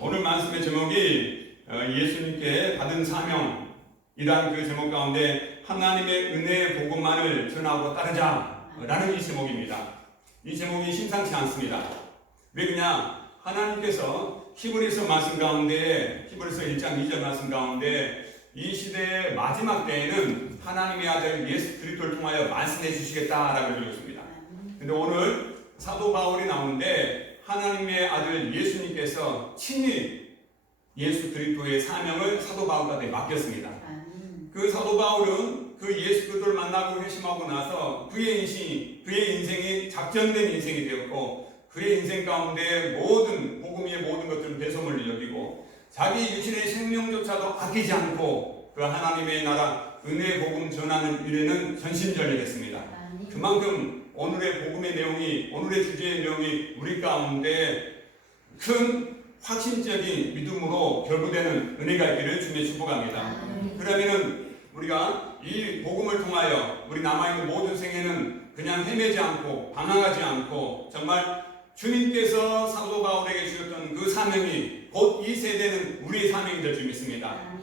오늘 말씀의 제목이 예수님께 받은 사명이란 그 제목 가운데 하나님의 은혜의 복음만을 전하고 따르자라는 이 제목입니다. 이 제목이 심상치 않습니다. 왜 그러냐? 하나님께서 히브리서 말씀 가운데, 히브리서 1장 2절 말씀 가운데 이 시대의 마지막 때에는 하나님의 아들 예수 그리스도를 통하여 말씀해 주시겠다라고 읽었습니다. 근데 오늘 사도 바울이 나오는데 하나님의 아들 예수님께서 친히 예수 그리스도의 사명을 사도 바울한테 맡겼습니다. 그 사도 바울은 그 예수 그리스도를 만나고 회심하고 나서 그의 인생이 작정된 인생이 되었고, 그의 인생 가운데 복음 위의 모든 것들은 배설물로 여기고 자기 육신의 생명조차도 아끼지 않고 그 하나님의 나라 은혜의 복음 전하는 일에는 전심전력했습니다. 그만큼 오늘의 복음의 내용이, 오늘의 주제의 내용이 우리 가운데 큰 확신적인 믿음으로 결부되는 은혜가 있기를 주님의 축복합니다. 그러면은 우리가 이 복음을 통하여 우리 남아있는 모든 생애는 그냥 헤매지 않고 방황하지 않고 정말 주님께서 사도 바울에게 주셨던 그 사명이 곧 이 세대는 우리의 사명이 될 줄 믿습니다.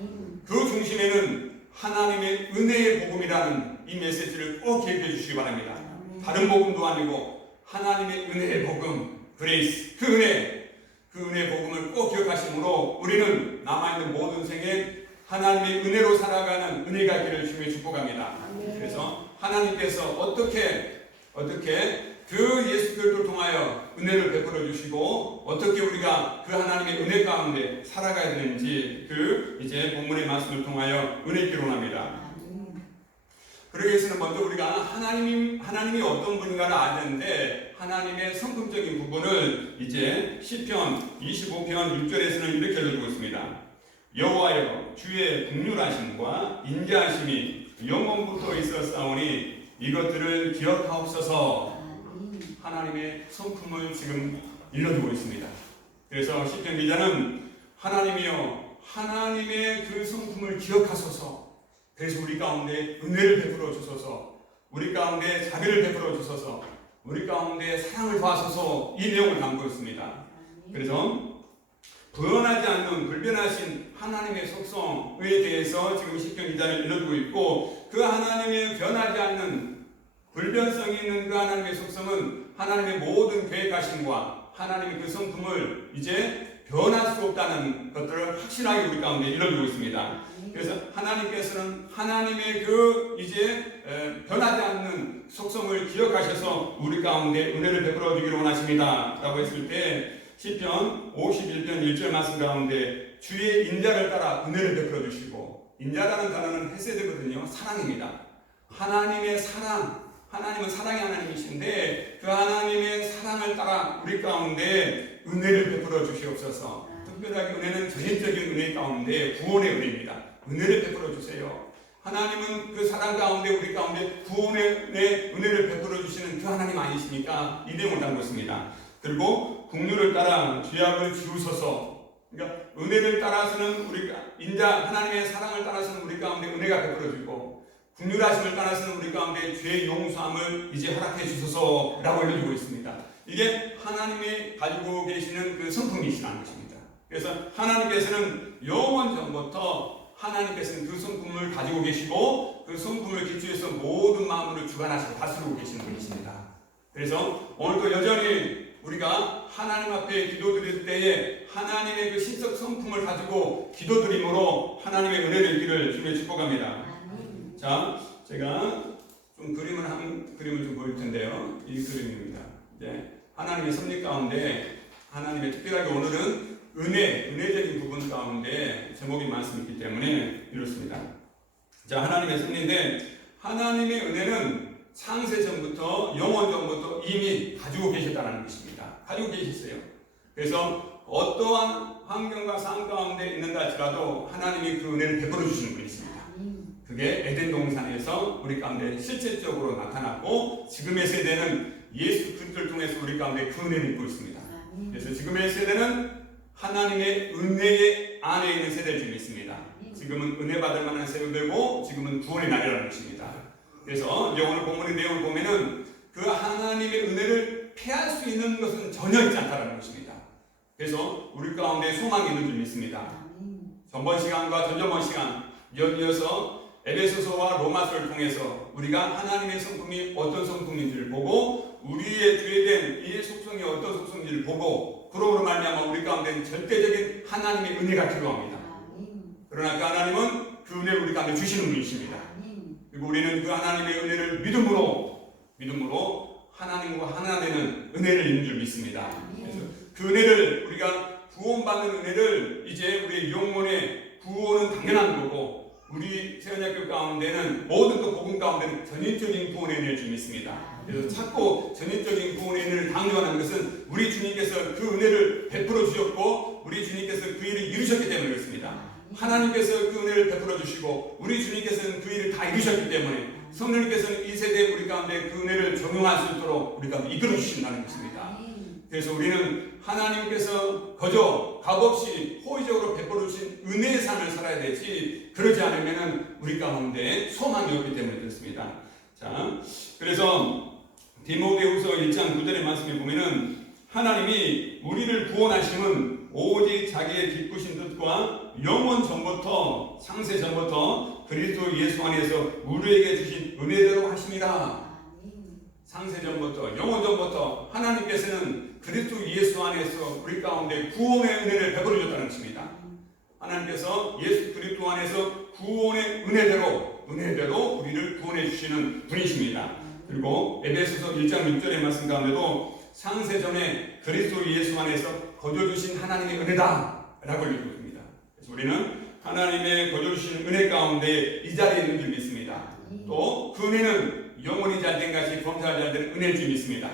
그 중심에는 하나님의 은혜의 복음이라는 이 메시지를 꼭 기억해 주시기 바랍니다. 다른 복음도 아니고 하나님의 은혜의 복음, 그레이스, 그 은혜 복음을 꼭 기억하심으로 우리는 남아있는 모든 생에 하나님의 은혜로 살아가는 은혜가 있기를 주님의 축복합니다. 그래서 하나님께서 어떻게 그 예수 그리스도를 통하여 은혜를 베풀어 주시고 어떻게 우리가 그 하나님의 은혜 가운데 살아가야 되는지 이제 본문의 말씀을 통하여 은혜 있기를 원합니다. 그러기 위해서는 먼저 우리가 하나님이 어떤 분인가를 알아야 되는데, 하나님의 성품적인 부분을 이제 시편 25편 6절에서는 이렇게 읽고 있습니다. 여호와여, 주의 긍휼하심과 인자하심이 영원부터 있었사오니 이것들을 기억하옵소서. 하나님의 성품을 지금 일러주고 있습니다. 그래서 시편 기자는 하나님이여, 하나님의 그 성품을 기억하소서. 그래서 우리 가운데 은혜를 베풀어 주소서, 우리 가운데 자비를 베풀어 주소서, 우리 가운데 사랑을 도와소서, 이 내용을 담고 있습니다. 그래서 변하지 않는 불변하신 하나님의 속성에 대해서 지금 시편 기자는 일러주고 있고, 그 하나님의 변하지 않는 불변성이 있는 그 하나님의 속성은 하나님의 모든 계획하심과 하나님의 그 성품을 이제 변할 수 없다는 것들을 확실하게 우리 가운데 일러주고 있습니다. 그래서 하나님께서는 하나님의 이제 변하지 않는 속성을 기억하셔서 우리 가운데 은혜를 베풀어 주기를 원하십니다 라고 했을 때, 시편 51편 1절 말씀 가운데 주의 인자를 따라 은혜를 베풀어 주시고, 인자라는 단어는 헤세드거든요. 사랑입니다. 하나님의 사랑, 하나님은 사랑의 하나님이신데 그 하나님의 사랑을 따라 우리 가운데 은혜를 베풀어 주시옵소서. 특별하게 은혜는 전인적인 은혜 가운데 구원의 은혜입니다. 은혜를 베풀어 주세요. 하나님은 그 사랑 가운데 우리 가운데 구원의 은혜를 베풀어 주시는 그 하나님 아니십니까? 이 내용을 담고 있습니다. 그리고 긍휼을 따라 죄악을 지우소서. 그러니까 은혜를 따라서는 우리가 하나님의 사랑을 따라서는 우리 가운데 은혜가 베풀어지고, 긍휼하심을 따라서는 우리 가운데 죄의 용서함을 이제 허락해 주소서라고 알려주고 있습니다. 이게 하나님이 가지고 계시는 그 성품이시라는 것입니다. 그래서 하나님께서는 영원 전부터 하나님께서는 그 성품을 가지고 계시고 그 성품을 기초해서 모든 마음을 주관하시고 다스리고 계시는 분이십니다. 그래서 오늘도 여전히 우리가 하나님 앞에 기도드릴 때에 하나님의 그 신적 성품을 가지고 기도드림으로 하나님의 은혜를 있기를 주님의 축복합니다. 자, 제가 좀 그림을 좀 보일 텐데요. 이 그림입니다. 이제 하나님의 섭리 가운데 하나님의 특별하게 오늘은 은혜적인 부분 가운데 제목이 많습니다 때문에 이렇습니다. 자, 하나님의 섭리인데 하나님의 은혜는 창세 전부터 영원 전부터 이미 가지고 계셨다는 것입니다. 가지고 계셨어요. 그래서 어떠한 환경과 삶 가운데 있는다 할지라도 하나님이 그 은혜를 베풀어 주시는 분이십니다. 그게 에덴 동산에서 우리 가운데 실질적으로 나타났고, 지금의 세대는 예수 그리스도를 통해서 우리 가운데 그 은혜를 입고 있습니다. 그래서 지금의 세대는 하나님의 은혜 안에 있는 세대를 좀 있습니다. 지금은 은혜 받을 만한 세대고 지금은 구원의 날이라는 것입니다. 그래서 이제 오늘 본문의 내용을 보면은 그 하나님의 은혜를 피할 수 있는 것은 전혀 있지 않다는 것입니다. 그래서 우리 가운데 소망이 있는 줄 믿습니다. 전번 시간과 전전번 시간 이어서 에베소서와 로마서를 통해서 우리가 하나님의 성품이 어떤 성품인지를 보고 우리의 죄된 이 속성이 어떤 속성인지를 보고 그러므로 말미암아 우리 가운데 절대적인 하나님의 은혜가 필요합니다. 그러나 그 하나님은 그 은혜를 우리 가운데 주시는 분이십니다. 그리고 우리는 그 하나님의 은혜를 믿음으로 하나님과 하나 되는 은혜를 있는 줄 믿습니다. 그래서 그 은혜를 우리가 구원받는 은혜를 이제 우리의 영혼의 구원은 당연한 거고 우리 세원학교 가운데는 모든 또 복음 가운데는 전인적인 구원의 은혜를 줄 믿습니다. 그래서 자꾸 전인적인 구원의 은혜를 강조하는 것은 우리 주님께서 그 은혜를 베풀어 주셨고 우리 주님께서 그 일을 이루셨기 때문에 그렇습니다. 하나님께서 그 은혜를 베풀어 주시고 우리 주님께서는 그 일을 다 이루셨기 때문에 성령님께서는 이 세대 우리 가운데 그 은혜를 적용할 수 있도록 우리 가운데 이끌어 주신다는 것입니다. 그래서 우리는 하나님께서 거저 값없이 호의적으로 베풀어 주신 은혜의 삶을 살아야 되지 그러지 않으면 우리 가운데 소망이 없기 때문에 그렇습니다. 자, 그래서 디모데후서 1장 9절의 말씀에 보면은 하나님이 우리를 구원하심은 오직 자기의 기쁘신 뜻과 영원 전부터 창세 전부터 그리스도 예수 안에서 우리에게 주신 은혜대로 하심이라. 창세 전부터 영원 전부터 하나님께서는 그리스도 예수 안에서 우리 가운데 구원의 은혜를 베풀어 줬다는 것입니다. 하나님께서 예수 그리스도 안에서 구원의 은혜대로 우리를 구원해 주시는 분이십니다. 그리고 에베소서 1장 6절의 말씀 가운데도 창세 전에 그리스도 예수 안에서 거저 주신 하나님의 은혜다 라고 읽습니다. 그래서 우리는 하나님의 거저 주신 은혜 가운데 이 자리에 있는 줄 믿습니다. 또 그 은혜는 영원히 잘된 것이 범사가 잘된 은혜일 줄 믿습니다.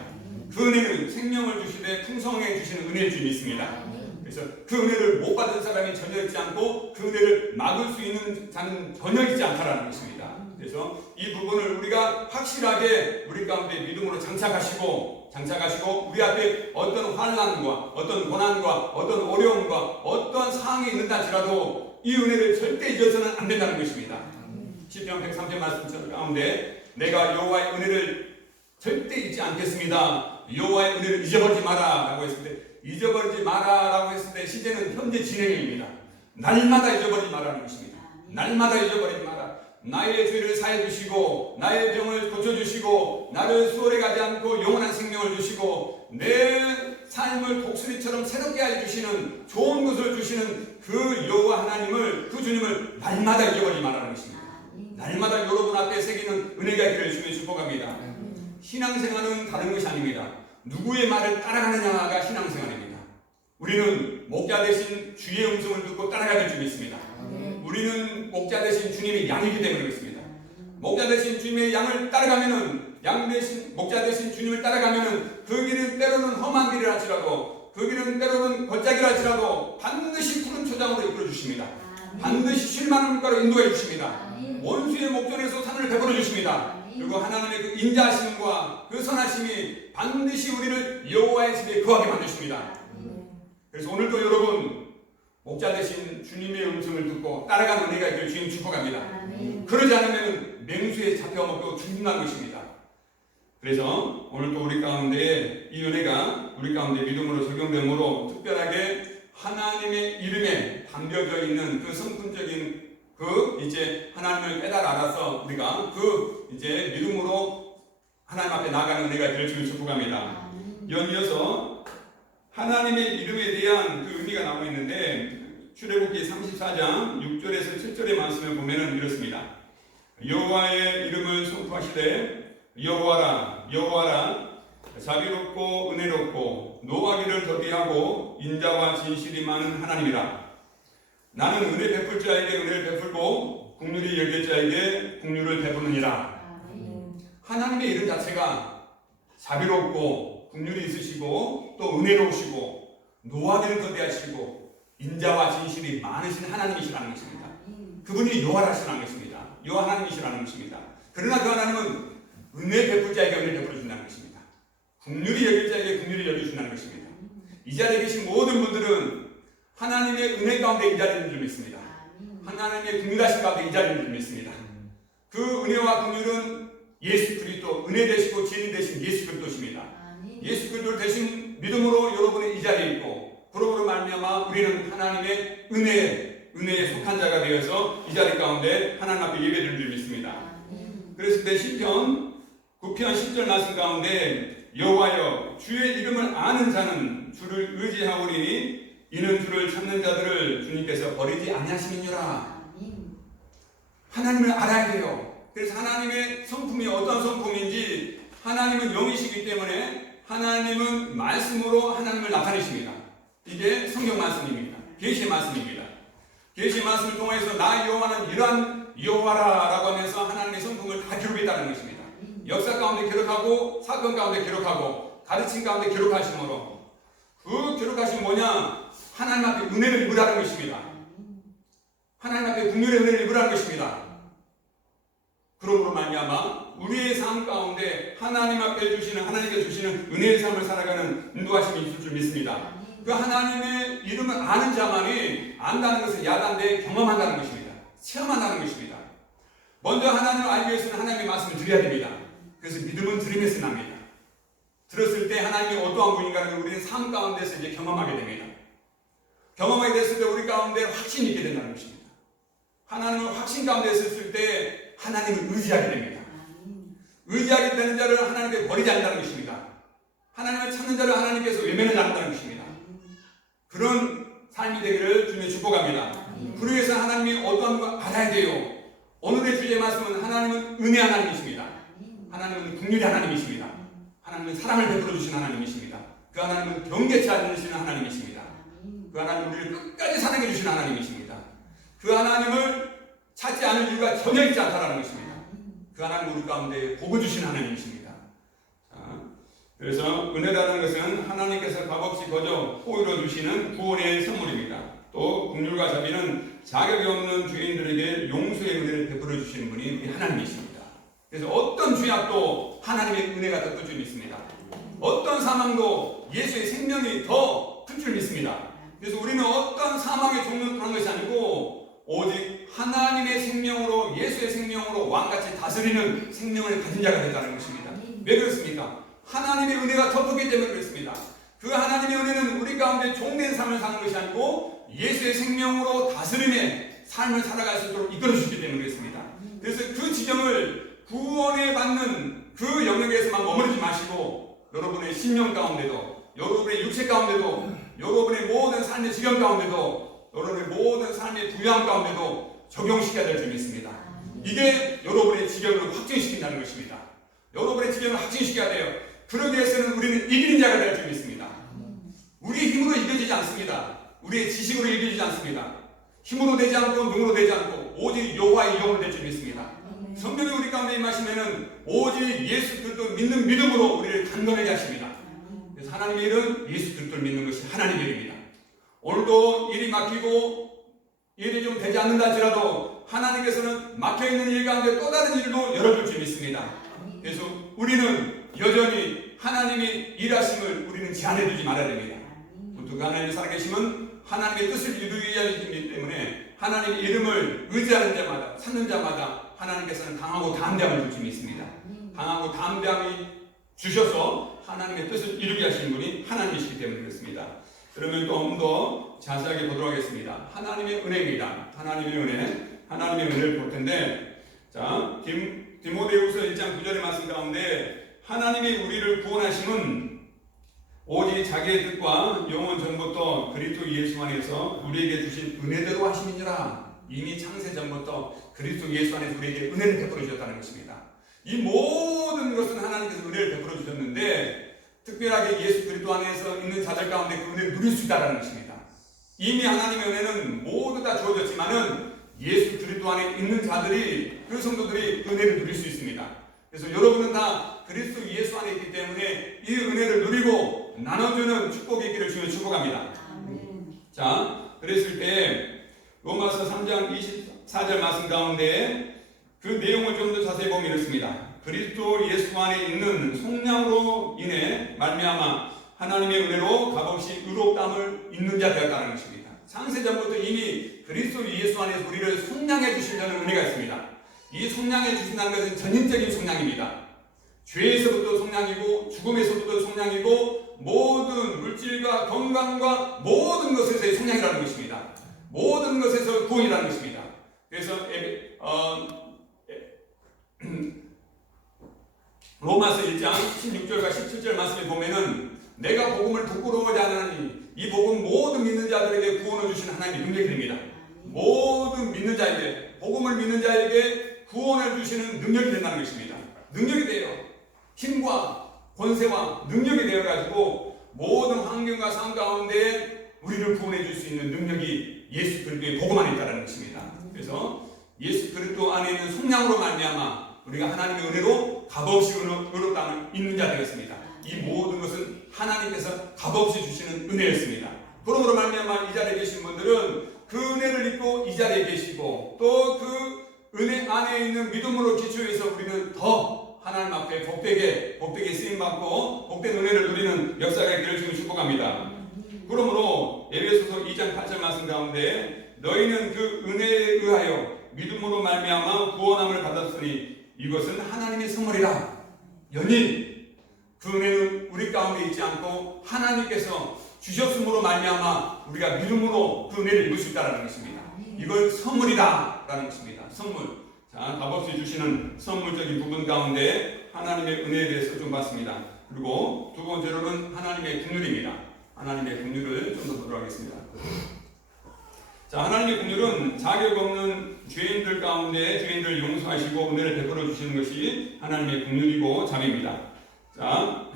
그 은혜는 생명을 주시되 풍성하게 주시는 은혜일 줄 믿습니다. 그래서 그 은혜를 못 받은 사람이 전혀 있지 않고 그 은혜를 막을 수 있는 자는 전혀 있지 않다라는 것입니다. 그래서 이 부분을 우리가 확실하게 우리 가운데 믿음으로 장착하시고 우리 앞에 어떤 환난과 어떤 고난과 어떤 어려움과 어떤 상황이 있는다 할지라도 이 은혜를 절대 잊어서는 안 된다는 것입니다. 시편 103편 말씀 가운데 내가 여호와의 은혜를 절대 잊지 않겠습니다. 여호와의 은혜를 잊어버리지 마라 라고 했을 때 잊어버리지 마라 라고 했을 때 시제는 현재 진행입니다. 날마다 잊어버리지 마라는 것입니다. 날마다 잊어버리지 마라. 나의 죄를 사해 주시고 나의 병을 고쳐주시고 나를 수월해 가지 않고 영원한 생명을 주시고 내 삶을 독수리처럼 새롭게 해주시는 좋은 것을 주시는 그 여호와 하나님을 그 주님을 날마다 잊어버리지 말라는 것입니다. 날마다 여러분 앞에 새기는 은혜가 있기를 주님의 축복합니다. 신앙생활은 다른 것이 아닙니다. 누구의 말을 따라가느냐가 신앙생활입니다. 우리는 목자 대신 주의 음성을 듣고 따라가야 될 줄 믿습니다. 우리는 목자 대신 주님의 양이기 때문에 그렇습니다. 목자 대신 주님의 양을 따라가면은 목자 대신 주님을 따라가면은 그 길은 때로는 험한 길이라 할지라도 그 길은 때로는 걸작이라 할지라도 반드시 푸른 초장으로 이끌어 주십니다. 반드시 쉴만한 물가로 인도해 주십니다. 원수의 목전에서 산을 베풀어 주십니다. 그리고 하나님의 그 인자하심과 그 선하심이 반드시 우리를 여호와의 집에 거하게 만드십니다. 그래서 오늘도 여러분 목자 대신 주님의 음성을 듣고 따라가는 은혜가 있기를 주님 축복합니다. 그러지 않으면 맹수에 잡혀먹고 죽는다는 것입니다. 그래서 오늘도 우리 가운데 이 은혜가 우리 가운데 믿음으로 적용됨으로 특별하게 하나님의 이름에 담겨져 있는 그 성품적인 그 이제 하나님을 깨달아 알아서 우리가 그 이제 믿음으로 하나님 앞에 나아가는 은혜가 있기를 주님 축복합니다. 연이어서 하나님의 이름에 대한 그 의미가 나오고 있는데 출애굽기 34장 6절에서 7절의 말씀을 보면은 이렇습니다. 여호와의 이름을 선포하시되 여호와라 여호와라 자비롭고 은혜롭고 노하기를 더디하고 인자와 진실이 많은 하나님이라. 나는 은혜 베풀 자에게 은혜를 베풀고 긍휼이 여길 자에게 긍휼을 베푸느니라. 하나님의 이름 자체가 자비롭고 긍휼이 있으시고 또 은혜로우시고 노하기를 더디하시고 인자와 진실이 많으신 하나님이시라는 것입니다. 그분이 여호와라시라는 것입니다. 여호와 하나님이시라는 것입니다. 그러나 그 하나님은 은혜 베풀 자에게 은혜를 베풀어 준다는 것입니다. 긍휼이 여길 자에게 긍휼을 여겨준다는 것입니다. 이 자리에 계신 모든 분들은 하나님의 은혜 가운데 이 자리에 있는 줄 믿습니다. 하나님의 긍휼하신 가운데 이 자리에 있는 줄 믿습니다. 그 은혜와 긍휼은 예수 그리스도, 은혜 되시고 진리 되신 예수 그리스도십니다. 예수 그리스도를 대신 믿음으로 여러분의 이 자리에 있고 그러므로 말미암아 우리는 하나님의 은혜에 속한 자가 되어서 이 자리 가운데 하나님 앞에 예배를 드리고 있습니다. 그랬을 때 시편 9편 10절 말씀 가운데 여호와여 주의 이름을 아는 자는 주를 의지하오리니 이는 주를 찾는 자들을 주님께서 버리지 아니하시느니라. 하나님을 알아야 돼요. 그래서 하나님의 성품이 어떤 성품인지, 하나님은 영이시기 때문에 하나님은 말씀으로 하나님을 나타내십니다. 이게 성경 말씀입니다. 계시의 말씀입니다. 계시의 말씀을 통해서 나 여호와는 이러한 여호와라라고 하면서 하나님의 성품을 다 기록했다는 것입니다. 역사 가운데 기록하고 사건 가운데 기록하고 가르침 가운데 기록하심으로, 그 기록하신 뭐냐? 하나님 앞에 은혜를 입으라는 것입니다. 하나님 앞에 국률의 은혜를 입으라는 것입니다. 그러므로 말미암아 우리의 삶 가운데 하나님 앞에 주시는, 하나님께 주시는 은혜의 삶을 살아가는 인도하심이 있을 줄 믿습니다. 그 하나님의 이름을 아는 자만이 안다는 것은 야단데 경험한다는 것입니다. 체험한다는 것입니다. 먼저 하나님을 알기 위해서는 하나님의 말씀을 드려야 됩니다. 그래서 믿음은 들음에서 납니다. 들었을 때 하나님이 어떠한 분인가를 우리는 삶 가운데서 이제 경험하게 됩니다. 경험하게 됐을 때 우리 가운데 확신이 있게 된다는 것입니다. 하나님을 확신 가운데 있을 때 하나님을 의지하게 됩니다. 의지하게 되는 자를 하나님께 버리지 않는다는 것입니다. 하나님을 찾는 자를 하나님께서 외면하지 않는다는 것입니다. 그런 삶이 되기를 주님의 축복합니다. 그러기 위해서 하나님이 어떠한 걸 알아야 돼요. 오늘의 주제의 말씀은 하나님은 은혜 하나님이십니다. 하나님은 긍휼의 하나님이십니다. 하나님은 사랑을 베풀어 주시는 하나님이십니다. 그 하나님은 경계치 않으시는 하나님이십니다. 그 하나님은 우리를 끝까지 사랑해 주시는 하나님이십니다. 그 하나님을 찾지 않을 이유가 전혀 있지 않다는 것입니다. 그 하나님 우리 가운데 복을 주시는 하나님이십니다. 그래서 은혜라는 것은 하나님께서 값없이 거저 호의로 주시는 구원의 선물입니다. 또 긍휼과 자비는 자격이 없는 죄인들에게 용서의 은혜를 베풀어 주시는 분이 우리 하나님이십니다. 그래서 어떤 죄악도 하나님의 은혜가 더 클 줄 믿습니다. 어떤 사망도 예수의 생명이 더 클 줄 믿습니다. 그래서 우리는 어떤 사망의 종류를 하는 것이 아니고 오직 하나님의 생명으로, 예수의 생명으로 왕같이 다스리는 생명을 가진 자가 된다는 것입니다. 왜 그렇습니까? 하나님의 은혜가 덮었기 때문에 그렇습니다. 그 하나님의 은혜는 우리 가운데 종된 삶을 사는 것이 아니고 예수의 생명으로 다스림의 삶을 살아갈 수 있도록 이끌어 주시기 때문에 그렇습니다. 그래서 그 지경을 구원에 받는 그 영역에서만 머무르지 마시고 여러분의 심령 가운데도, 여러분의 육체 가운데도, 여러분의 모든 삶의 지경 가운데도, 여러분의 모든 삶의 부양 가운데도 적용시켜야 될 점이 있습니다. 이게 여러분의 지경을 확증시킨다는 것입니다. 여러분의 지경을 확증시켜야 돼요. 그러기 위해서는 우리는 이기는 자가 될 점이 있습니다. 우리의 힘으로 이겨지지 않습니다. 우리의 지식으로 이겨지지 않습니다. 힘으로 되지 않고 능으로 되지 않고 오직 여호와의 영으로 될 점이 있습니다. 성경이 우리 가운데 임하시면은 오직 예수 그리스도 믿는 믿음으로 우리를 강건하게 하십니다. 그래서 하나님의 일은 예수 그리스도를 믿는 것이 하나님의 일입니다. 오늘도 일이 막히고 일이 좀 되지 않는다 할지라도 하나님께서는 막혀있는 일 가운데 또 다른 일도 열어줄 줄 믿습니다. 그래서 우리는 여전히 하나님이 일하심을 우리는 제한해 두지 말아야 됩니다. 그 하나님이 살아계심은 하나님의 뜻을 이루기 위함이기 때문에 하나님의 이름을 의지하는 자마다, 찾는 자마다 하나님께서는 강하고 담대함을 줄 줄 믿습니다. 강하고 담대함이 주셔서 하나님의 뜻을 이루게 하시는 분이 하나님이시기 때문에 그렇습니다. 그러면 좀 더 자세하게 보도록 하겠습니다. 하나님의 은혜입니다. 하나님의 은혜, 하나님의 은혜를 볼 텐데, 자, 디모데후서 1장 9절의 말씀 가운데 하나님이 우리를 구원하심은 오직 자기의 뜻과 영원 전부터 그리스도 예수 안에서 우리에게 주신 은혜대로 하심이니라. 이미 창세 전부터 그리스도 예수 안에서 우리에게 은혜를 베풀어 주셨다는 것입니다. 이 모든 것은 하나님께서 은혜를 베풀어 주셨는데 특별하게 예수 그리스도 안에서 있는 자들 가운데 그 은혜를 누릴 수 있다는 것입니다. 이미 하나님의 은혜는 모두 다 주어졌지만은 예수 그리스도 안에 있는 자들이, 그 성도들이 은혜를 누릴 수 있습니다. 그래서 여러분은 다 그리스도 예수 안에 있기 때문에 이 은혜를 누리고 나눠주는 축복이 있기를 주여 축복합니다. 자, 그랬을 때 로마서 3장 24절 말씀 가운데 그 내용을 좀 더 자세히 보면 이렇습니다. 그리스도 예수 안에 있는 속량으로 인해 말미암아 하나님의 은혜로 값없이 의롭다함을 입는 자 되었다는 것입니다. 창세전부터 이미 그리스도 예수 안에서 우리를 속량해 주시려는 은혜가 있습니다. 이 속량해 주신다는 것은 전인적인 속량입니다. 죄에서부터 속량이고 죽음에서부터 속량이고 모든 물질과 건강과 모든 것에서의 성장이라는 것입니다. 모든 것에서 구원이라는 것입니다. 그래서 로마서 1장 16절과 17절 말씀에 보면은 내가 복음을 부끄러워하지 않으니 이 복음 모든 믿는 자들에게 구원을 주시는 하나님의 능력이 됩니다. 모든 믿는 자에게, 복음을 믿는 자에게 구원을 주시는 능력이 된다는 것입니다. 능력이 돼요. 힘과 권세와 능력이 되어가지고 모든 환경과 삶 가운데 우리를 구원해 줄 수 있는 능력이 예수 그리스도의 복음 안에 있다는 것입니다. 그래서 예수 그리스도 안에 있는 속량으로 말미암아 우리가 하나님의 은혜로 값없이 의롭다는 있는 자 되겠습니다. 이 모든 것은 하나님께서 값없이 주시는 은혜였습니다. 그러므로 말미암아 이 자리에 계신 분들은 그 은혜를 입고 이 자리에 계시고 또 그 은혜 안에 있는 믿음으로 기초해서 우리는 더 하나님 앞에 복되게 쓰임받고 복된 은혜를 누리는 역사가 있기를 주님 축복합니다. 그러므로 에베소서 2장 8절 말씀 가운데 너희는 그 은혜에 의하여 믿음으로 말미암아 구원함을 받았으니 이것은 하나님의 선물이라. 연일 그 은혜는 우리 가운데 있지 않고 하나님께서 주셨음으로 말미암아 우리가 믿음으로 그 은혜를 입을 수 있다는 것입니다. 이걸 선물이다 라는 것입니다. 선물. 자, 값없이 주시는 선물적인 부분 가운데 하나님의 은혜에 대해서 좀 봤습니다. 그리고 두 번째로는 하나님의 긍휼입니다. 하나님의 긍휼을 좀 더 보도록 하겠습니다. 자, 하나님의 긍휼은 자격 없는 죄인들 가운데 죄인들을 용서하시고 은혜를 베풀어 주시는 것이 하나님의 긍휼이고 자비입니다. 자,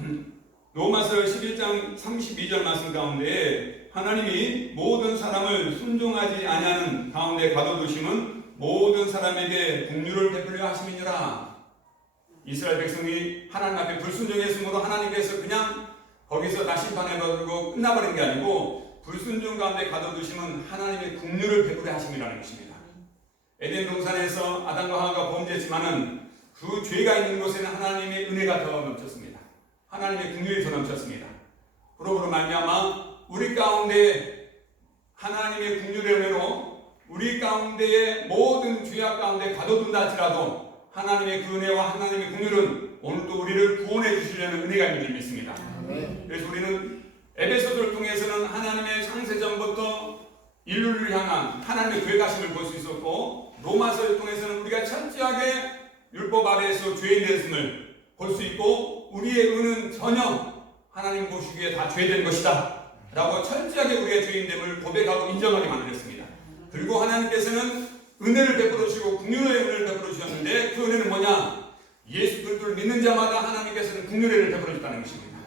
로마서 11장 32절 말씀 가운데 하나님이 모든 사람을 순종하지 아니하는 가운데 가둬두심은 모든 사람에게 긍휼을 베풀려 하심이니라. 이스라엘 백성이 하나님 앞에 불순종했으므로 하나님께서 그냥 거기서 다 심판해버리고 끝나버린 게 아니고 불순종 가운데 가둬두심은 하나님의 긍휼을 베풀려 하심이라는 것입니다. 에덴 동산에서 아담과 하와가 범죄했지만은 그 죄가 있는 곳에는 하나님의 은혜가 더 넘쳤습니다. 하나님의 긍휼이 더 넘쳤습니다. 그러므로 말미암아 우리 가운데 하나님의 긍휼의 은혜로 우리 가운데의 모든 죄악 가운데 가둬둔다 할지라도 하나님의 그 은혜와 하나님의 긍휼은 오늘도 우리를 구원해 주시려는 은혜가 있는 줄 믿습니다. 그래서 우리는 에베소서를 통해서는 하나님의 창세전부터 인류를 향한 하나님의 계획하심을 볼 수 있었고 로마서를 통해서는 우리가 철저하게 율법 아래에서 죄인 됐음을 볼 수 있고 우리의 의는 전혀 하나님 보시기에 다 죄된 것이다 라고 철저하게 우리의 죄인됨을 고백하고 인정하게 만들었습니다. 그리고 하나님께서는 은혜를 베풀어 주시고 긍휼의 은혜를 베풀어 주셨는데 그 은혜는 뭐냐? 예수 그리스도를 믿는 자마다 하나님께서는 긍휼의 은혜를 베풀어 줬다는 것입니다.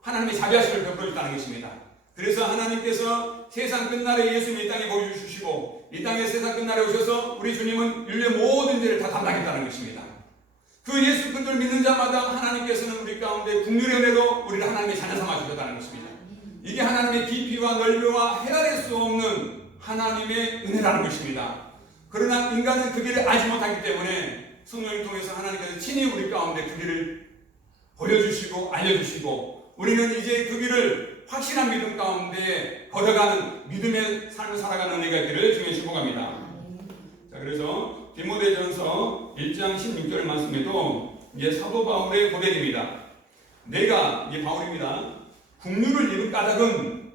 하나님의 자비하심을 베풀어 줬다는 것입니다. 그래서 하나님께서 세상 끝날에 예수님이 이 땅에 보여주시고 이 땅에 세상 끝날에 오셔서 우리 주님은 인류의 모든 죄를 다 담당했다는 것입니다. 그 예수 그리스도를 믿는 자마다 하나님께서는 우리 가운데 긍휼의 은혜로 우리를 하나님의 자녀 삼아 주셨다는 것입니다. 이게 하나님의 깊이와 넓이와 헤아릴 수 없는 하나님의 은혜라는 것입니다. 그러나 인간은 그 길을 알지 못하기 때문에 성령을 통해서 하나님께서 친히 우리 가운데 그 길을 보여주시고 알려주시고 우리는 이제 그 길을 확실한 믿음 가운데 걸어가는 믿음의 삶을 살아가는 은혜가 있기를 주님의 축복합니다. 자, 그래서 디모데전서 1장 16절 말씀에도 이제 사도 바울의 고백입니다. 내가 이게 바울입니다. 긍휼을 입은 까닭은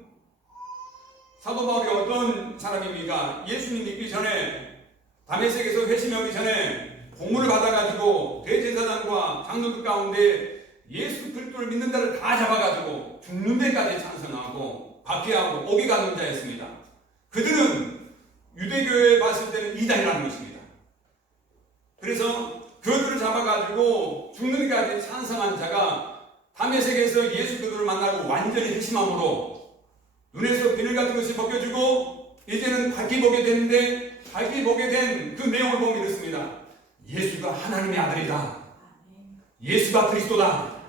사도 바울이 어떤 사람입니까? 예수님 믿기 전에 다메섹에서 회심하기 전에 공문을 받아가지고 대제사장과 장로들 가운데 예수 그리스도를 믿는 자를 다 잡아가지고 죽는 데까지 찬성하고 박해하고 오게 가는 자였습니다. 그들은 유대교에 봤을 때는 이단이라는 것입니다. 그래서 그들을 잡아가지고 죽는 데까지 찬성한 자가 다메섹에서 예수 그리스도를 만나고 완전히 회심함으로 눈에서 비늘 같은 것이 벗겨지고 이제는 밝게 보게 되는데 밝게 보게 된 그 내용을 보면 이렇습니다. 예수가 하나님의 아들이다. 예수가 그리스도다.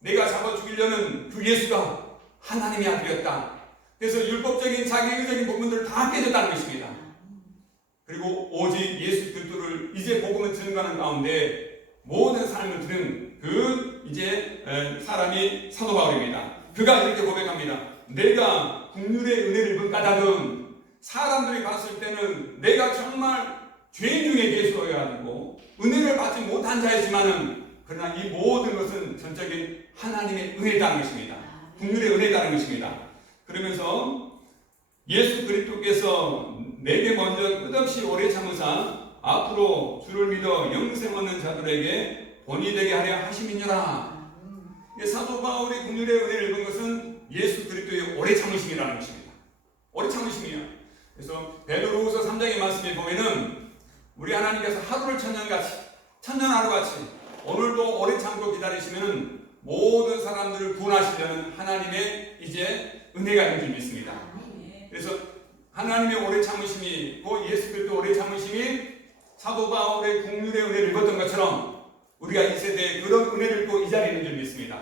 내가 잡아 죽이려는 그 예수가 하나님의 아들이었다. 그래서 율법적인 자기 의적인 부분들을 다 깨졌다는 것입니다. 그리고 오직 예수 그리스도를 이제 복음을 증거하는 가운데 모든 삶을 들은 그 이제 사람이 사도 바울입니다. 그가 이렇게 고백합니다. 내가 긍휼의 은혜를 입은 까닭은 사람들이 봤을 때는 내가 정말 죄인 중에 계시어가지고 은혜를 받지 못한 자이지만은 그러나 이 모든 것은 전적인 하나님의 은혜라는 것입니다. 국률의 은혜라는 것입니다. 그러면서 예수 그리스도께서 내게 먼저 끝없이 오래 참으사 앞으로 주를 믿어 영생 얻는 자들에게 본이 되게 하려 하심이니라. 사도 바울이 국률의 은혜를 입은 것은 예수 그리스도의 오래 참으심이라는 것입니다. 오래 참으심이에요. 그래서 베드로후서 3장의 말씀에 보면은 우리 하나님께서 하루를 천년하루같이 오늘도 오래 참고 기다리시면은 모든 사람들을 구원하시려는 하나님의 이제 은혜가 있는 줄 믿습니다. 그래서 하나님의 오래 참으심이 예수 그리스도 오래 참으심이 사도 바울의 국률의 은혜를 입었던 것처럼 우리가 이 세대에 그런 은혜를 또 이 자리에 있는 줄 믿습니다.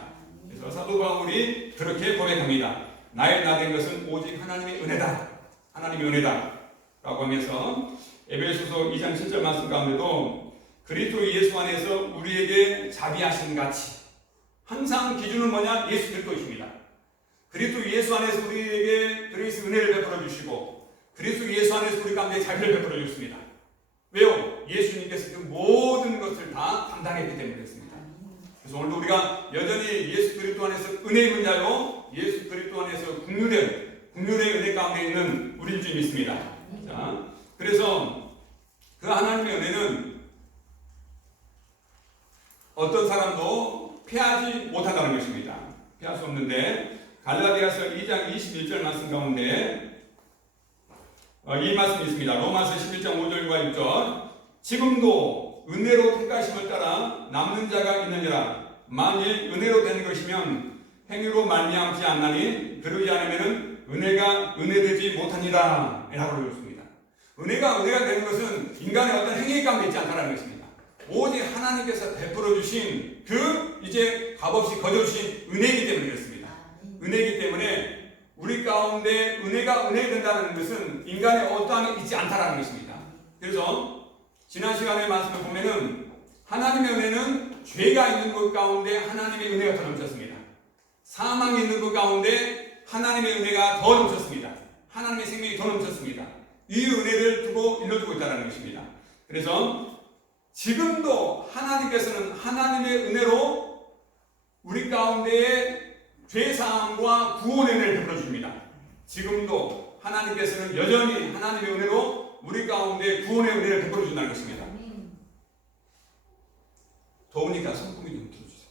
그래서 사도 바울이 그렇게 고백합니다. 나의 나 된 것은 오직 하나님의 은혜다. 하나님의 은혜다. 라고 하면서 에베소서 2장 7절 말씀 가운데도 그리스도 예수 안에서 우리에게 자비하신 같이 항상 기준은 뭐냐? 예수 그리스도이십니다. 그리스도 예수 안에서 우리에게 그리스도 은혜를 베풀어 주시고 그리스도 예수 안에서 우리 가운데 자비를 베풀어 주셨습니다. 왜요? 예수님께서 그 모든 것을 다 담당했기 때문에 그렇습니다. 그래서 오늘도 우리가 여전히 예수 그리스도 안에서 은혜 입은 자요, 예수 그리스도 안에서 국률의 은혜 가운데 있는 우리인 줄 믿습니다. 자, 그래서 그 하나님의 은혜는 어떤 사람도 피하지 못한다는 것입니다. 피할 수 없는데 갈라디아서 2장 21절 말씀 가운데 이 말씀이 있습니다. 로마서 11장 5절과 6절 지금도 은혜로 택하심을 따라 남는 자가 있느니라. 만일 은혜로 된 것이면 행위로 말미암지 않나니 그러지 않으면 은혜가 은혜되지 못하니라 라고 그러셨습니다. 은혜가 되는 것은 인간의 어떤 행위 가운데 있지 않다는 것입니다. 오직 하나님께서 베풀어 주신 그 이제 값없이 거저주신 은혜이기 때문에 그렇습니다. 은혜이기 때문에 우리 가운데 은혜가 된다는 것은 인간의 어떠함이 있지 않다는 것입니다. 그래서 지난 시간의 말씀을 보면은 하나님의 은혜는 죄가 있는 것 가운데 하나님의 은혜가 더 넘쳤습니다. 사망이 있는 것 가운데 하나님의 은혜가 더 넘쳤습니다. 하나님의 생명이 더 넘쳤습니다. 이 은혜를 두고 일러주고 있다는 것입니다. 그래서 지금도 하나님께서는 하나님의 은혜로 우리 가운데에 죄사함과 구원의 은혜를 베풀어 주십니다. 지금도 하나님께서는 여전히 하나님의 은혜로 우리 가운데 구원의 은혜를 베풀어 준다는 것입니다. 더우니까 선풍기 좀 틀어주세요.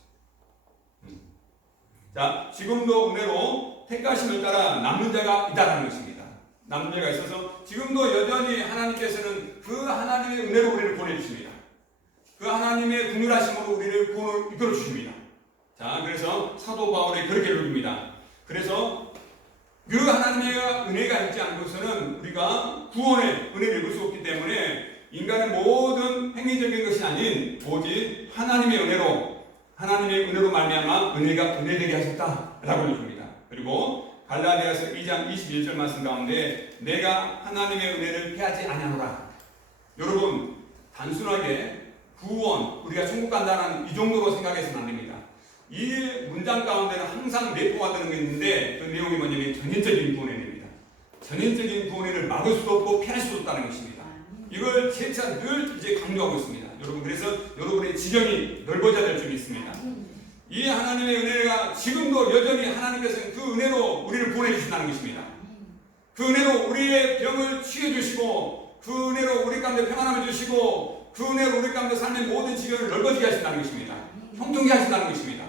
자, 지금도 은혜로 택하심을 따라 남는 자가 있다는 것입니다. 남는 자가 있어서 지금도 여전히 하나님께서는 그 하나님의 은혜로 우리를 보내주십니다. 그 하나님의 긍휼하심으로 우리를 구원을 이끌어 주십니다. 자, 그래서 사도 바울이 그렇게 읽습니다. 그래서 그 하나님의 은혜가 있지 않고서는 우리가 구원의 은혜를 입을 수 없기 때문에 인간의 모든 행위적인 것이 아닌 오직 하나님의 은혜로 말미암아 은혜가 은혜되게 하셨다라고 읽습니다. 그리고 갈라디아서 2장 21절 말씀 가운데 내가 하나님의 은혜를 피하지 아니하노라. 여러분 단순하게 구원 우리가 천국 간다는 이 정도로 생각해서는 안 됩니다. 이 문장 가운데는 항상 내포가 되는 게 있는데 그 내용이 뭐냐면 전인적인 구원입니다. 전인적인 구원을 막을 수도 없고 피할 수도 없다는 것입니다. 이걸 재차 늘 이제 강조하고 있습니다. 여러분 그래서 여러분의 지경이 넓어져야 될 점이 있습니다. 이 하나님의 은혜가 지금도 여전히 하나님께서는 그 은혜로 우리를 보내주신다는 것입니다. 그 은혜로 우리의 병을 치유해주시고 그 은혜로 우리 가운데 평안함을 주시고 그 은혜로 우리 가운데 삶의 모든 지경을 넓어지게 하신다는 것입니다. 형통케 하신다는 것입니다.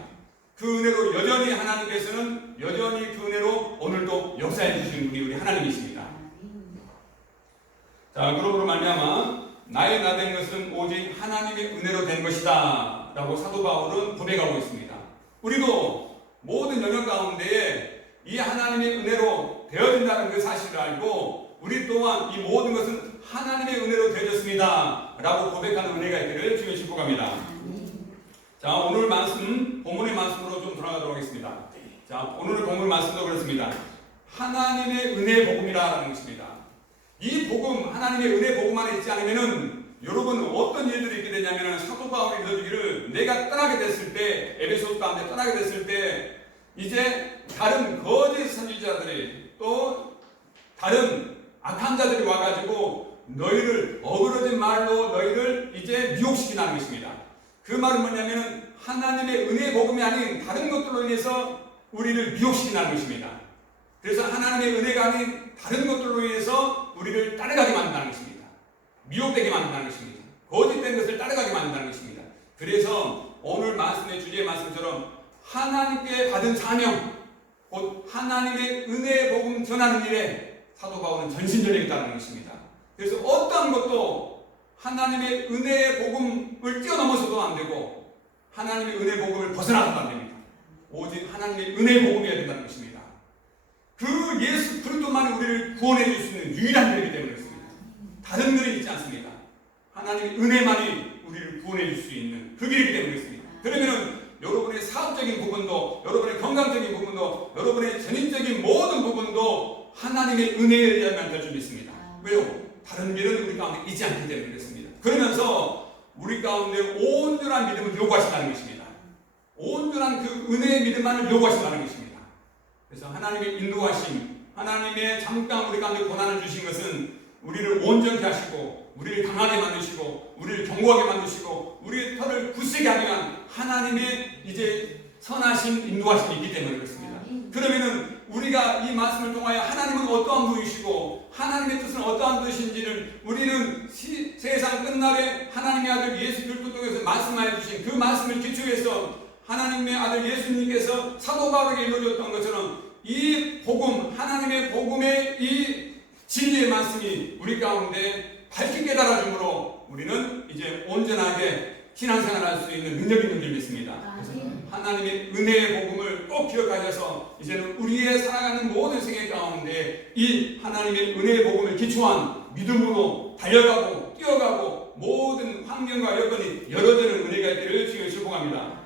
그 은혜로 여전히 하나님께서는 여전히 그 은혜로 오늘도 역사해 주시는 분이 우리 하나님이십니다. 자, 그러므로 말미암아 나의 나 된 것은 오직 하나님의 은혜로 된 것이다 라고 사도 바울은 고백하고 있습니다. 우리도 모든 영역 가운데에 이 하나님의 은혜로 되어진다는 그 사실을 알고 우리 또한 이 모든 것은 하나님의 은혜로 되어졌습니다 라고 고백하는 은혜가 있기를 주여 축복합니다. 자, 오늘 말씀 본문의 말씀으로 좀 돌아가도록 하겠습니다. 자, 오늘 본문 말씀도 그렇습니다. 하나님의 은혜 복음이라는 것입니다. 이 복음, 하나님의 은혜 복음 안에 있지 않으면은 여러분 어떤 일들이 있게 되냐면은 사도 바울이 이르기를 내가 떠나게 됐을 때 에베소 가운데 떠나게 됐을 때 이제 다른 거짓 선지자들이 또 다른 악한 자들이 와가지고 너희를 어그러진 말로 너희를 이제 미혹시키는 것입니다. 그 말은 뭐냐면은 하나님의 은혜 복음이 아닌 다른 것들로 인해서 우리를 미혹시킨다는 것입니다. 그래서 하나님의 은혜가 아닌 다른 것들로 인해서 우리를 따라가게 만든다는 것입니다. 미혹되게 만든다는 것입니다. 거짓된 것을 따라가게 만든다는 것입니다. 그래서 오늘 말씀의 주제의 말씀처럼 하나님께 받은 사명, 곧 하나님의 은혜의 복음 전하는 일에 사도 바울은 전신전력이다는 것입니다. 그래서 어떤 것도 하나님의 은혜의 복음을 뛰어넘어서도 안 되고 하나님의 은혜의 복음을 벗어나서도 안 됩니다. 오직 하나님의 은혜의 복음이어야 된다는 것입니다. 그 예수 그리스도만이 우리를 구원해 줄 수 있는 유일한 길이기 때문에 그렇습니다. 다른 길이 있지 않습니다. 하나님의 은혜만이 우리를 구원해 줄 수 있는 그 길이기 때문에 그렇습니다. 그러면은 여러분의 사업적인 부분도, 여러분의 건강적인 부분도, 여러분의 전인적인 모든 부분도 하나님의 은혜에 의하면 될 줄 믿습니다. 왜요? 다른 길은 우리 가운데 있지 않기 때문에 그렇습니다. 그러면서 우리 가운데 온전한 믿음을 요구하신다는 것입니다. 온전한 그 은혜의 믿음만을 요구하신다는 것입니다. 그래서 하나님의 인도하심, 하나님의 잠깐 우리 가운데 고난을 주신 것은 우리를 온전케 하시고 우리를 강하게 만드시고 우리를 견고하게 만드시고 우리의 털을 굳세게 하기 위한 하나님의 이제 선하신 인도하심이 있기 때문에 그렇습니다. 그러면은 우리가 이 말씀을 통하여 하나님은 어떠한 분이시고 하나님의 뜻은 어떠한 뜻인지를 우리는 세상 끝날에 하나님의 아들 예수 그리스도께서 말씀하여 주신 그 말씀을 기초해서 하나님의 아들 예수님께서 사도 바울에게 이루어졌던 것처럼 이 복음, 하나님의 복음의 이 진리의 말씀이 우리 가운데 밝게 깨달아줌으로 우리는 이제 온전하게 신앙생활할 수 있는 능력이 있는 줄 믿습니다. 그래서 하나님의 은혜의 복음을 꼭 기억하셔서 이제는 우리의 살아가는 모든 생애 가운데 이 하나님의 은혜의 복음을 기초한 믿음으로 달려가고 뛰어가고 모든 환경과 여건이 열어지는 은혜가 있기를 주님을 축복합니다.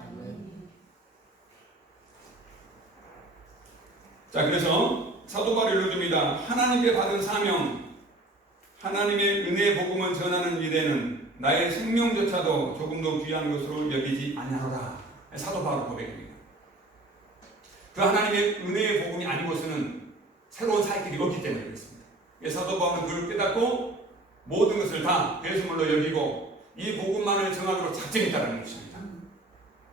자, 그래서 사도 바울이 이루어집니다. 하나님께 받은 사명, 하나님의 은혜의 복음을 전하는 일에는 나의 생명조차도 조금도 귀한 것으로 여기지 아니하노라. 사도 바울 고백입니다. 그 하나님의 은혜의 복음이 아니고서는 새로운 살 길이 없기 때문에 그렇습니다. 사도 바울은 그를 깨닫고 모든 것을 다 배수물로 여기고 이 복음만을 정하기로 작정했다는 것입니다.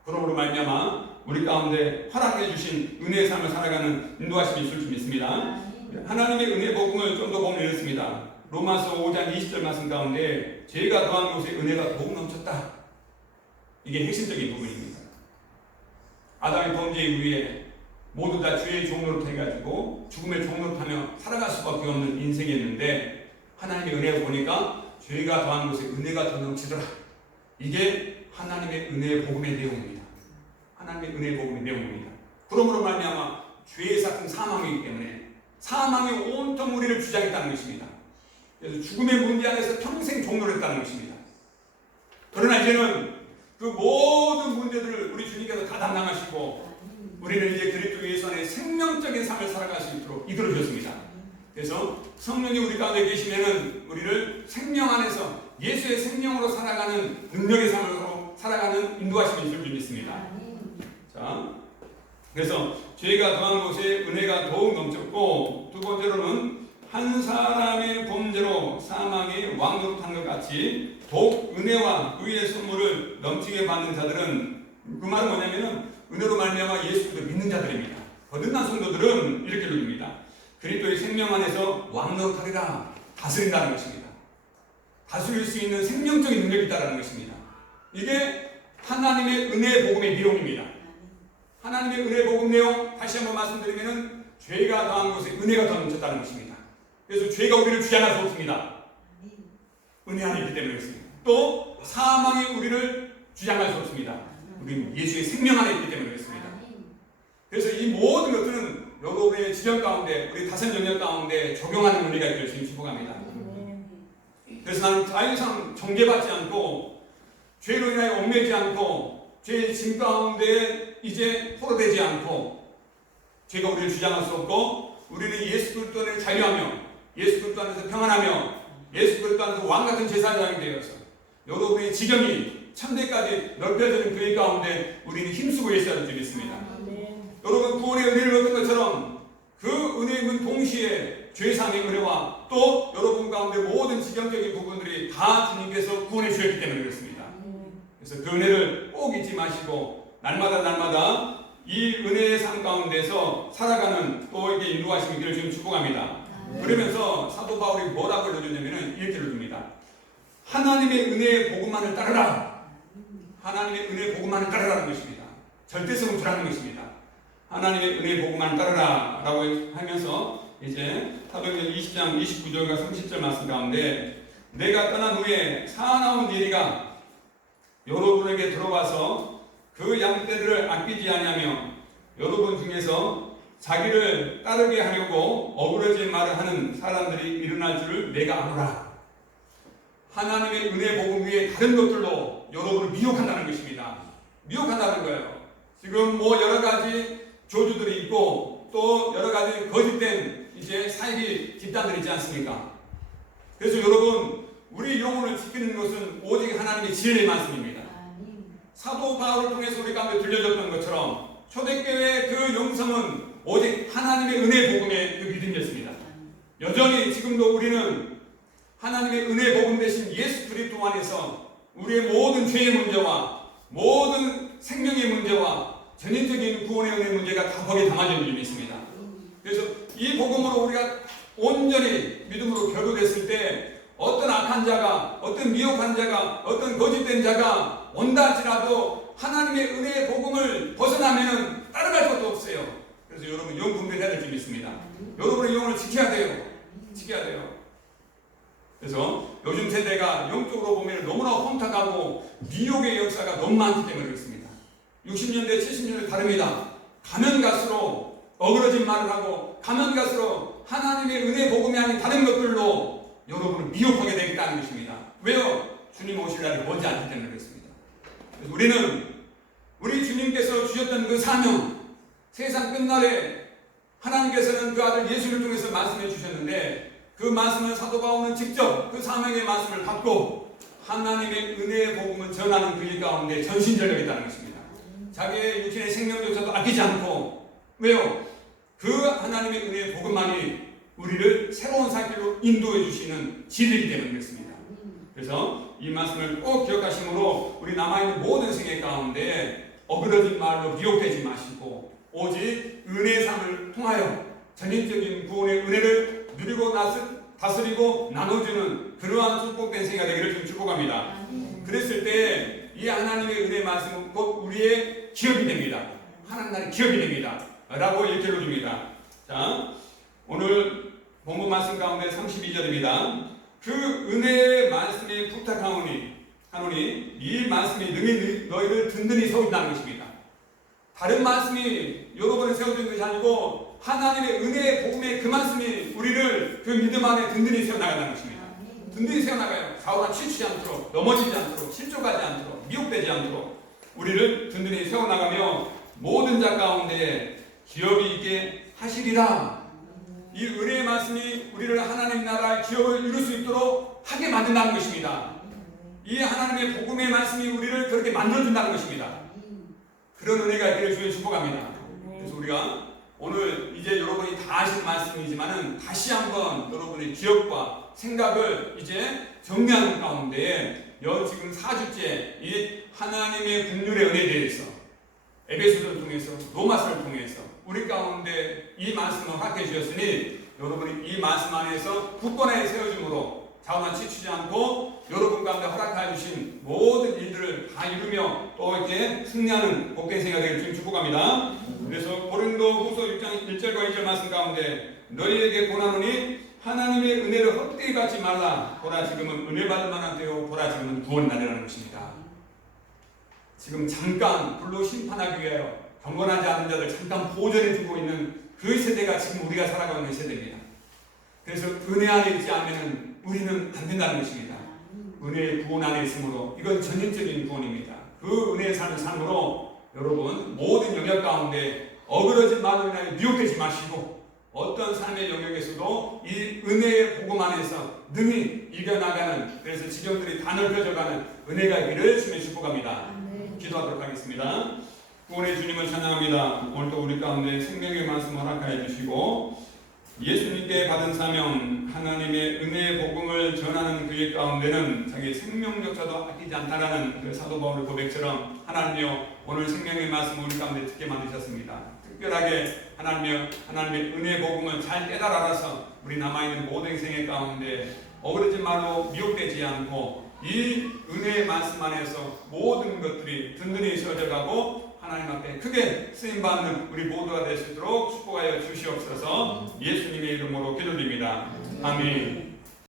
그러므로 말미암아 우리 가운데 허락해 주신 은혜의 삶을 살아가는 인도하심이 있을 줄 믿습니다. 하나님의 은혜 복음을 좀 더 보면 이렇습니다. 로마서 5장 20절 말씀 가운데 죄가 더한 곳에 은혜가 더욱 넘쳤다. 이게 핵심적인 부분입니다. 아담의 범죄 이후에 모두 다 죄의 종로로 해가지고 죽음의 종로로 하며 살아갈 수밖에 없는 인생이었는데 하나님의 은혜를 보니까 죄가 더한 곳에 은혜가 더 넘치더라. 이게 하나님의 은혜의 복음의 내용입니다. 하나님의 은혜의 복음의 내용입니다. 그러므로 말미암아 죄의 삭은 사망이기 때문에 사망이 온통 우리를 주장했다는 것입니다. 그래서 죽음의 문제 안에서 평생 종로를 했다는 것입니다. 그러나 이제는 그 모든 문제들을 우리 주님께서 다 담당하시고 우리는 이제 그리스도 예수 안에 생명적인 삶을 살아갈 수 있도록 이끌어 주셨습니다. 그래서 성령이 우리 가운데 계시면은 우리를 생명 안에서 예수의 생명으로 살아가는 능력의 삶으로 살아가는 인도하심이 있을 줄 믿습니다. 자, 그래서 죄가 더한 곳에 은혜가 더욱 넘쳤고 두 번째로는 한 사람의 범죄로 사망이 왕노릇한 것 같이 더욱 은혜와 의의 선물을 넘치게 받는 자들은 그 말은 뭐냐면은 은혜로 말미암아 예수를 믿는 자들입니다. 거듭난 성도들은 이렇게 읽습니다. 그리스도의 생명 안에서 왕노릇하리라 다스린다는 것입니다. 다스릴 수 있는 생명적인 능력이 있다는 것입니다. 이게 하나님의 은혜의 복음의 내용입니다. 하나님의 은혜의 복음 내용 다시 한번 말씀드리면은 죄가 더한 곳에 은혜가 더 넘쳤다는 것입니다. 그래서 죄가 우리를 주장할 수 없습니다. 은혜 안에 있기 때문에 그렇습니다. 또 사망이 우리를 주장할 수 없습니다. 우리는 예수의 생명 안에 있기 때문에 그렇습니다. 그래서 이 모든 것들은 여러분의 지정 가운데 우리 다선 영역 가운데 적용하는 은혜가 있기를 주님 축복합니다. 그래서 나는 자유상 정죄받지 않고 죄로 인하여 얽매지 않고 죄의 짐 가운데 이제 포로되지 않고 죄가 우리를 주장할 수 없고 우리는 예수 그리스도 안에 자유하며 예수 그리스도 안에서 평안하며 예수 그리스도 안에서 왕같은 제사장이 되어서 여러분의 지경이 천대까지 넓혀지는 교회 가운데 우리는 힘쓰고 있어야 할 줄 믿습니다. 여러분 구원의 은혜를 얻은 것처럼 그 은혜는 동시에 죄사함의 은혜와 또 여러분 가운데 모든 지경적인 부분들이 다 주님께서 구원해 주셨기 때문에 그렇습니다. 그래서 그 은혜를 꼭 잊지 마시고 날마다 이 은혜의 삶 가운데서 살아가는 또 이렇게 인도하심이 있기를 지금 축복합니다. 그러면서 사도 바울이 뭐라고 읽어주냐면은 이렇게 읽어줍니다. 하나님의 은혜의 복음만을 따르라. 하나님의 은혜의 복음만을 따르라는 것입니다. 절대성을 두라는 것입니다. 하나님의 은혜의 복음만을 따르라 라고 하면서 이제 사도행전 20장 29절과 30절 말씀 가운데 내가 떠난 후에 사나운 예리가 여러분에게 들어와서 그 양떼들을 아끼지 아니하며 여러분 중에서 자기를 따르게 하려고 어그러진 말을 하는 사람들이 일어날 줄을 내가 아노라. 하나님의 은혜 복음 위에 다른 것들로 여러분을 미혹한다는 것입니다. 미혹한다는 거예요. 지금 뭐 여러 가지 교주들이 있고 또 여러 가지 거짓된 이제 사이비 집단들이 있지 않습니까? 그래서 여러분 우리 영혼을 지키는 것은 오직 하나님의 진리의 말씀입니다. 사도 바울을 통해서 우리 가운데 들려졌던 것처럼 초대교회의 그 영성은 오직 하나님의 은혜 복음의 그 믿음이었습니다. 여전히 지금도 우리는 하나님의 은혜 복음 대신 예수 그리스도 안에서 우리의 모든 죄의 문제와 모든 생명의 문제와 전인적인 구원의 은혜 문제가 다 거기에 담아져 있는 점이 있습니다. 그래서 이 복음으로 우리가 온전히 믿음으로 결부됐을 때 어떤 악한 자가, 어떤 미혹한 자가, 어떤 거짓된 자가 온다 할지라도 하나님의 은혜의 복음을 벗어나면 따라갈 것도 없어요. 그래서 여러분 영 분별해야 될 점이 있습니다. 여러분의 영혼을 지켜야 돼요. 지켜야 돼요. 그래서 요즘 세대가 영적으로 보면 너무나 혼탁하고 미혹의 역사가 너무 많기 때문에 그렇습니다. 60년대, 70년대 다릅니다. 가면 갈수록 어그러진 말을 하고 가면 갈수록 하나님의 은혜 복음이 아닌 다른 것들로 여러분을 미혹하게 되겠다는 것입니다. 왜요? 주님 오실 날이 머지 않기 때문에 그렇습니다. 그래서 우리는 우리 주님께서 주셨던 그 사명, 세상 끝날에 하나님께서는 그 아들 예수를 통해서 말씀해 주셨는데 그 말씀을 사도 바울은 직접 그 사명의 말씀을 받고 하나님의 은혜의 복음을 전하는 그 일 가운데 전신전력했다는 것입니다. 자기의 육신의 생명조차도 아끼지 않고 왜요? 그 하나님의 은혜의 복음만이 우리를 새로운 살 길로 인도해 주시는 진리이기 때문에 그렇습니다. 그래서 이 말씀을 꼭 기억하심으로 우리 남아있는 모든 생애 가운데 어그러진 말로 미혹되지 마시고 오직 은혜의 삶을 통하여 전인적인 구원의 은혜를 누리고 다스리고 나눠주는 그러한 축복된 생애가 되기를 좀 축복합니다. 그랬을 때 이 하나님의 은혜의 말씀은 곧 우리의 기업이 됩니다. 하나님 나라의 기업이 됩니다. 라고 일깨워 줍니다. 자, 오늘 본문 말씀 가운데 32절입니다. 그 은혜의 말씀에 부탁하오니 이 말씀이 능히 너희를 든든히 세운다는 것입니다. 다른 말씀이 여러분을 세워주는 것이 아니고 하나님의 은혜의 복음의 그 말씀이 우리를 그 믿음 안에 든든히 세워나가는 것입니다. 든든히 세워나가요. 좌우가 치치지 않도록, 넘어지지 않도록, 실족하지 않도록, 미혹되지 않도록 우리를 든든히 세워나가며 모든 자 가운데 기업이 있게 하시리라. 이 은혜의 말씀이 우리를 하나님 나라의 기업을 이룰 수 있도록 하게 만든다는 것입니다. 이 하나님의 복음의 말씀이 우리를 그렇게 만들어준다는 것입니다. 그런 은혜가 있기를 주의 축복합니다. 그래서 우리가 오늘 이제 여러분이 다 아신 말씀이지만은 다시 한번 여러분의 기억과 생각을 이제 정리하는 가운데 지금 4주째 이 하나님의 국률의 은혜에 대해서 에베소서를 통해서 로마서를 통해서 우리 가운데 이 말씀을 허락해 주셨으니 여러분이 이 말씀 안에서 굳건하게 세워짐으로 자원한 치치지 않고 여러분 가운데 허락해 주신 모든 일들을 다 이루며 또 이렇게 승리하는 복된 생활이 되기를 주님 축복합니다. 그래서 고린도후서 6장 1절과 2절 말씀 가운데 너희에게 권하노니 하나님의 은혜를 헛되이 받지 말라. 보라 지금은 은혜 받을 만한 때요 보라 지금은 구원 날이라는 것입니다. 지금 잠깐 불로 심판하기 위하여 경건하지 않은 자들 잠깐 보존해 주고 있는 그 세대가 지금 우리가 살아가고 있는 세대입니다. 그래서 은혜 안에 있지 않으면 우리는 안 된다는 것입니다. 은혜의 구원 안에 있으므로 이건 전인적인 구원입니다. 그 은혜의 삶을 삶으로 여러분 모든 영역 가운데 어그러진 마음으로 인하여 미혹되지 마시고 어떤 삶의 영역에서도 이 은혜의 복음 안에서 능히 이겨나가는 그래서 지경들이 다 넓혀져가는 은혜가 있기를 주님의 축복합니다. 기도하도록 하겠습니다. 구원의 주님을 찬양합니다. 오늘도 우리 가운데 생명의 말씀 허락하여 주시고 예수님께 받은 사명 하나님의 은혜의 복음을 전하는 그의 가운데는 자기 생명조차도 아끼지 않다라는 그 사도 바울의 고백처럼 하나님이여 오늘 생명의 말씀 우리 가운데 듣게 만드셨습니다. 특별하게 하나님의 은혜 복음을 잘 깨달아 알아서 우리 남아있는 모든 생애 가운데 어그러지 말고 미혹되지 않고 이 은혜의 말씀 안에서 모든 것들이 든든히 세워져가고 하나님 앞에 크게 쓰임받는 우리 모두가 될 수 있도록 축복하여 주시옵소서. 예수님의 이름으로 기도드립니다. 아멘.